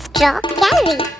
Let's draw gallery.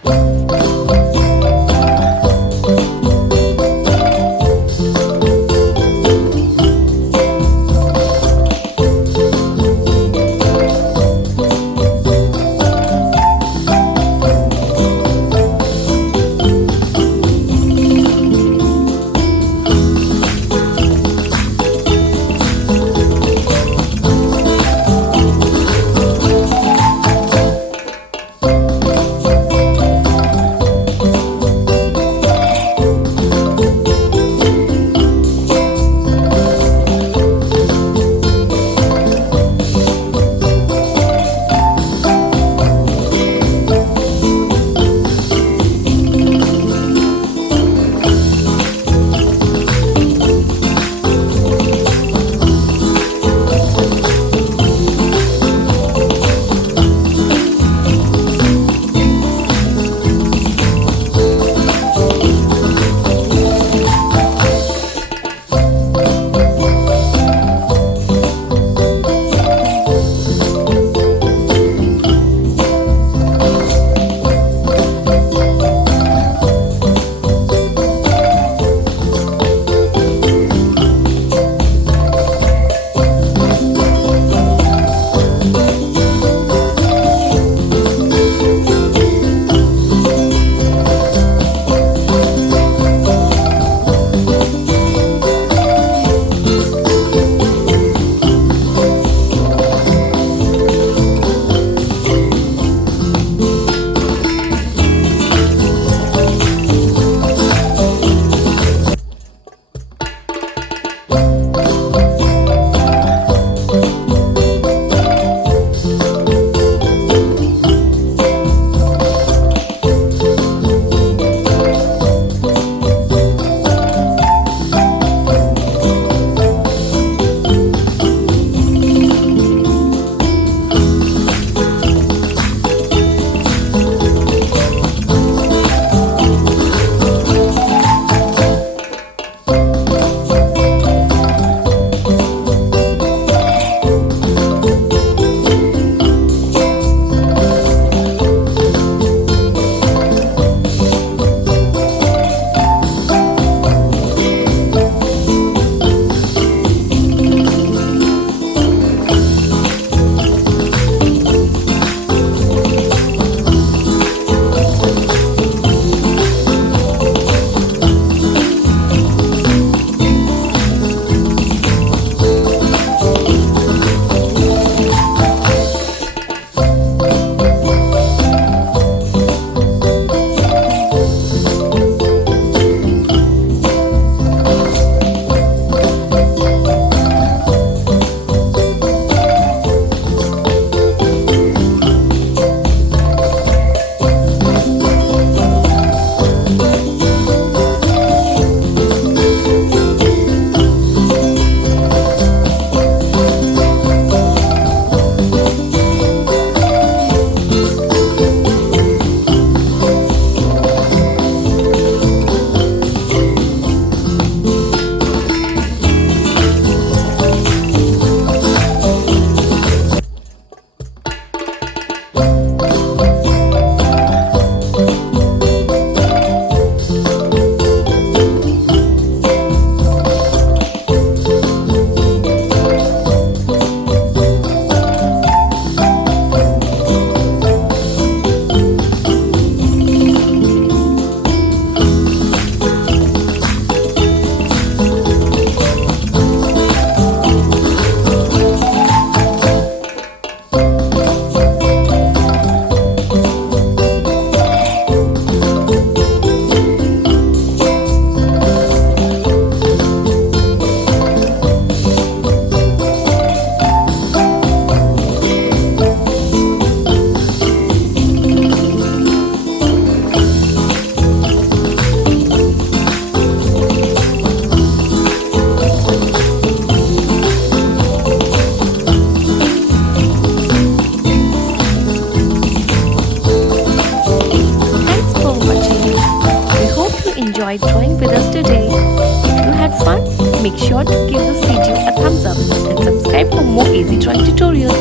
enjoyed drawing with us today. If you had fun, make sure to give this video a thumbs up and subscribe for more easy drawing tutorials.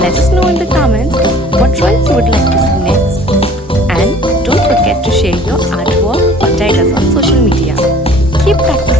Let us know in the comments what drawings you would like to see next. share your artwork or tag us on social media. Keep practicing